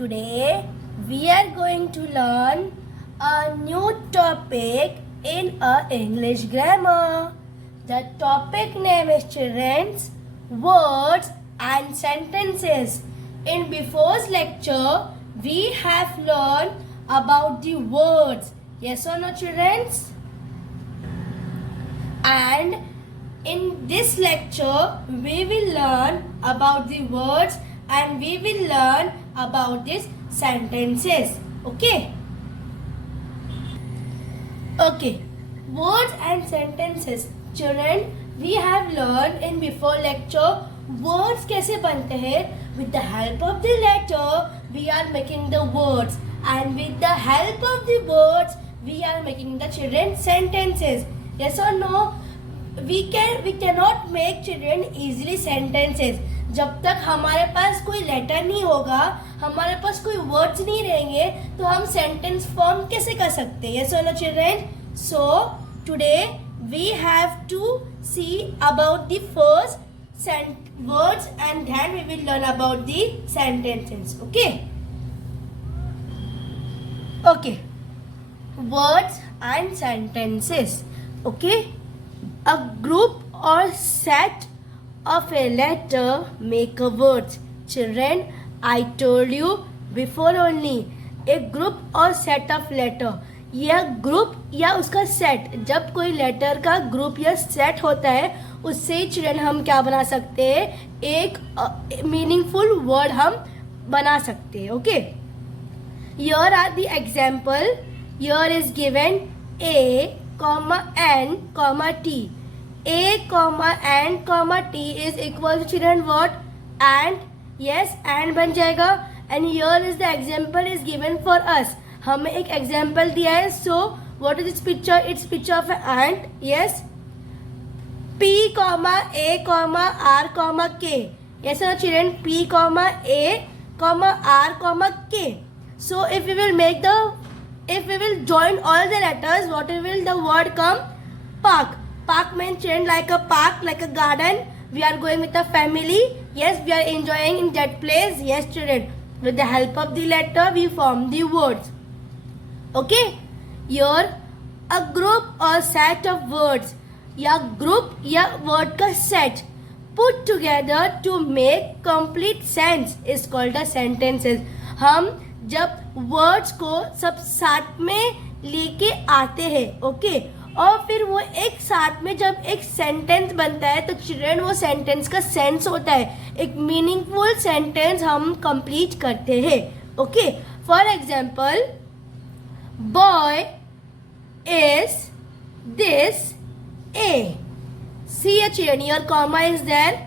Today we are going to learn a new topic in a English grammar. The topic name is children's words and sentences. In before's lecture we have learned about the words. Yes or no, children's? And in this lecture we will learn about the words and we will learn about these sentences. Okay, words and sentences. Children, we have learned in before lecture words कैसे बनते हैं. With the help of the letter we are making the words, and with the help of the words we are making the children sentences. Yes or no? We cannot make children easily sentences. जब तक हमारे पास कोई letter नहीं होगा, हमारे पास कोई words नहीं रहेंगे, तो हम सेंटेंस फॉर्म कैसे कर सकते हैं? Yes or no, children? So today we have to see about the first words and then we will learn about the sentences. Okay, words and sentences. Okay, a group or set of a letter make a words. Children, I told you before only, a group or set of letter. यह group या उसका set, जब कोई letter का group या set होता है उससे चिल्ड्रन हम क्या बना सकते हैं? एक मीनिंगफुल वर्ड हम बना सकते हैं. Okay, here are the example. Here is given A, N, T. A, N, T is equal to children what? And. Yes, and बन जाएगा. And here is the example is given for us. हमें एक example दिया है. So what is this picture? It's picture of ant. Yes, P, A, R, K. Yes or no, children? P, A, R, K. So if we will join all the letters, what will the word come? Park. Park means children like a park, like a garden. We are going with a family. Yes, we are enjoying in that place. Yes, children. With the help of the letter, we form the words. Okay, here a group or set of words या group या word का set put together to make complete sense is called a sentences. हम जब words को सब साथ में लेके आते हैं, ओके, और फिर वो एक साथ में जब एक सेंटेंस बनता है तो चिल्ड्रन वो सेंटेंस का सेंस होता है, एक मीनिंगफुल सेंटेंस हम कंप्लीट करते हैं. Okay, for example, boy is this A. See a children, here comma is there.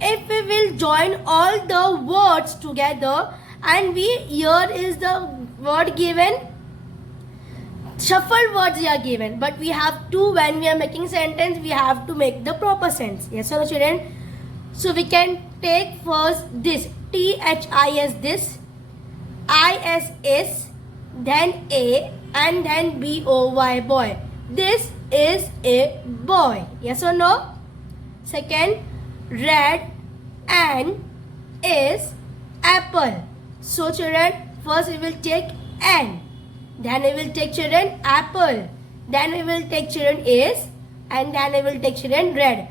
If we will join all the words together and here is the word given, shuffled words are given, but we have to, when we are making sentence, we have to make the proper sense. Yes or no, children? So we can take first this THIS, this ISS, then A, and then BOY, boy. This is a boy. Yes or no? Second, red and is apple. So children, first we will take N, then we will take children apple, then we will take children is, and then we will take children red.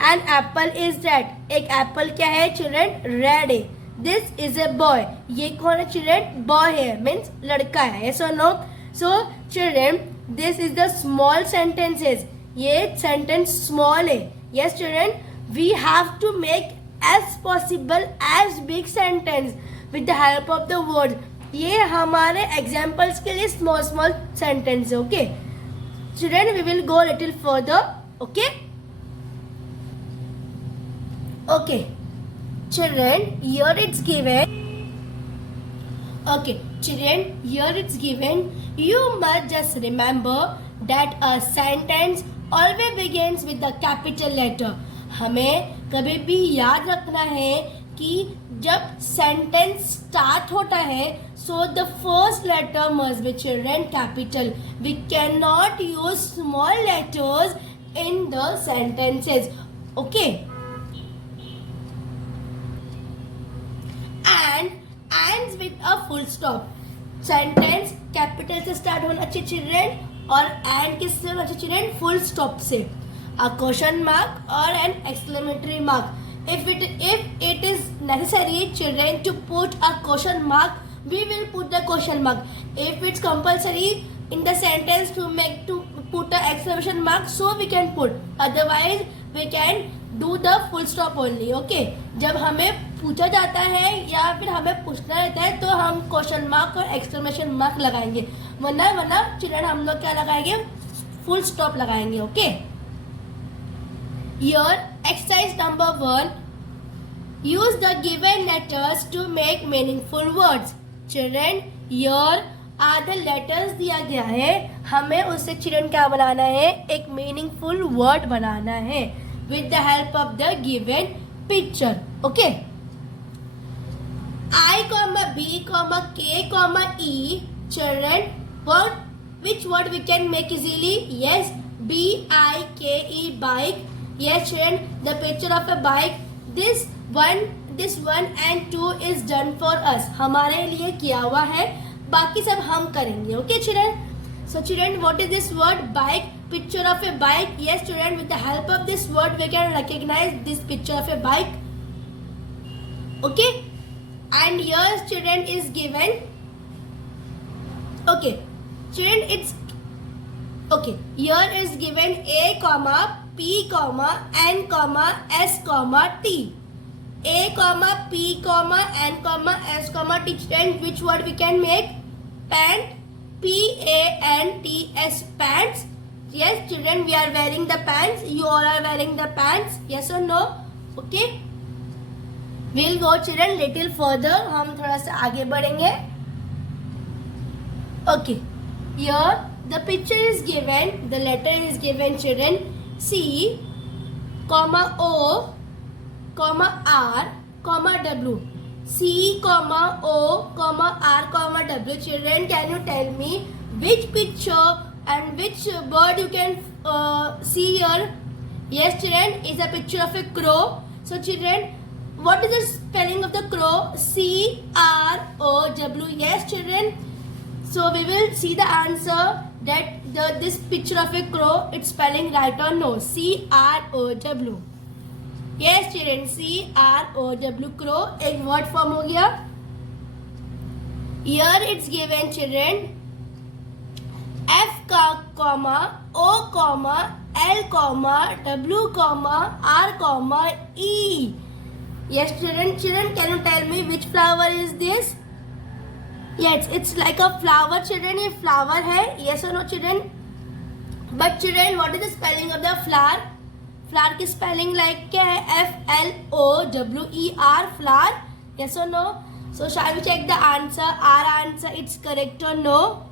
And apple is red. एक apple क्या है children? Red है. This is a boy. ये कौन है children? Boy है, means लड़का है. Yes or no? So children, this is the small sentences. ये sentence small है. Yes children, we have to make as possible as big sentence with the help of the words. ये हमारे examples के लिए small sentence है. Okay, children, we will go a little further. Okay, children, here it's given. Okay, children, here it's given. You must just remember that a sentence always begins with the capital letter. हमें कभी भी याद रखना है कि जब sentence start होता है, so the first letter must be children capital. We cannot use small letters in the sentences. Okay. And ends with a full stop. Sentence capital से स्टार्ट होना चाहिए चिल्ड्रेन, और एंड किससे होना चाहिए चिल्ड्रेन? फुल स्टॉप से. A question mark और an exclamatory mark. If it is necessary children to put a question mark, we will put the question mark. If it's compulsory in the sentence to put a exclamation mark, so we can put. Otherwise we can do the full stop only. Okay, जब हमें पूछा जाता है या फिर हमें पूछना रहता है तो हम क्वेश्चन मार्क और एक्सक्लेमेशन मार्क लगाएंगे, वरना चिल्ड्रन हम लोग क्या लगाएंगे? फुल स्टॉप लगाएंगे. Okay. Here, exercise number 1. Use the given letters to make meaningful words. Children, here are the letters दिया गया है. हमें उससे चिल्ड्रन क्या बनाना है? एक meaningful word बनाना है with the help of the given picture. Okay. I, B, K, E. Children, which word we can make easily? Yes, B-I-K-E, bike. Yes children, the picture of a bike. This one and 2 is done for us. हमारे लिए किया हुआ है, बाकी सब हम करेंगे. Okay children. So children, what is this word? Bike. Picture of a bike. Yes children, with the help of this word we can recognize this picture of a bike. Okay. And here children is given. Okay. Children, it's okay. Here is given A, P, N, S, T. A, P, N, S, T. Children, which word we can make? Pant. P-A-N-T-S, pants. Yes, children, we are wearing the pants. You all are wearing the pants. Yes or no? Okay. We'll go children little further. हम थोड़ा सा आगे बढ़ेंगे. Okay. Here the picture is given. The letter is given children. C, O, R, W. C, O, R, W. Children, can you tell me which picture and which bird you can see here? Yes, children, is a picture of a crow. So, children, what is the spelling of the crow? C-R-O-W. Yes, children. So, we will see the answer that this picture of a crow, it's spelling right or no? C-R-O-W. Yes children, C-R-O-W, crow. एक word form हो गया. Here it's given children F, O, L, W, R, E. Yes children, can you tell me which flower is this? Yes, it's like a flower children. ये flower है. Yes or no children? But children, what is the spelling of the flower? Flower की spelling like क्या है? F-L-O-W-E-R, flower. Yes or no? So shall we check the answer? Our answer, it's correct or no?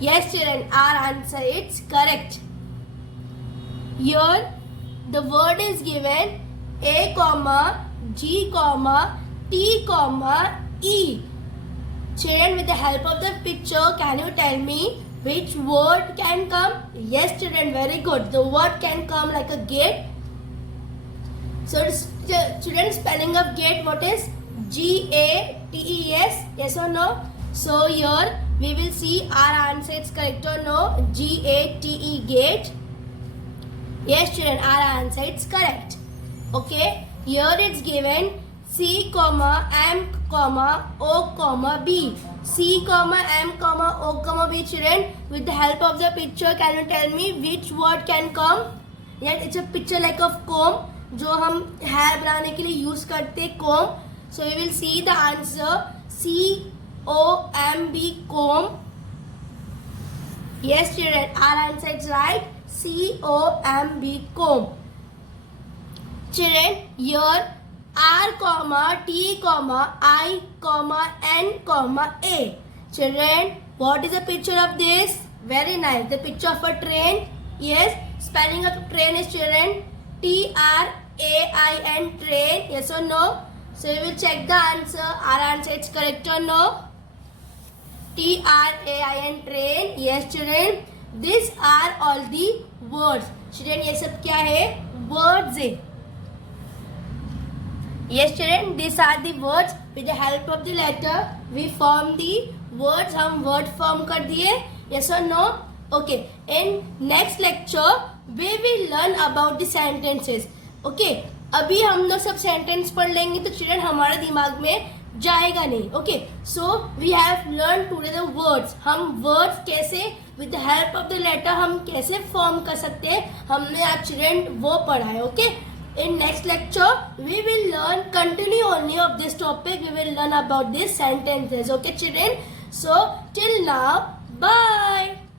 Yes children, our answer, it's correct. Here the word is given A, G, T, E. Children, with the help of the picture, can you tell me which word can come? Yes children, very good. The word can come like a gate. So children, spelling of gate, what is? G-A-T-E-S. Yes or no? So here we will see our answer, it's correct or no? G-A-T-E, gate. Yes children, our answer, it's correct. Okay, here it's given C, M, O, B. C, M, O, B. Children, with the help of the picture, can you tell me which word can come? Yes, it's a picture like of comb, जो हम hair बनाने के लिए use करते comb. So we will see the answer C-O-M-B, comb. Yes, children, our answer is right. C-O-M-B, comb. Children, here R, T, I, N, A. Children, what is the picture of this? Very nice. The picture of a train. Yes. Spelling of train is children T-R-A-I-N, train. Yes or no? So we will check the answer. Our answer is correct or no? T-R-A-I-N, train. Yes children. These are all the words. Children, ये सब क्या है? Words है. Yes children, these are the words. With the help of the letter we form the words. हम word form कर दिए. Yes or no? Okay. In next lecture we will learn about the sentences. Okay. अभी हम लोग सब sentence पढ़ लेंगे तो चिल्ड्रन हमारे दिमाग में जाएगा नहीं. Okay, so we have learn today the words. हम वर्ड्स कैसे with the help of the letter हम कैसे फॉर्म कर सकते हैं, हमने आज चिल्ड्रन वो पढ़ा है. Okay, in next lecture we will learn continue only of this topic. We will learn about these sentences. Okay children, so till now bye.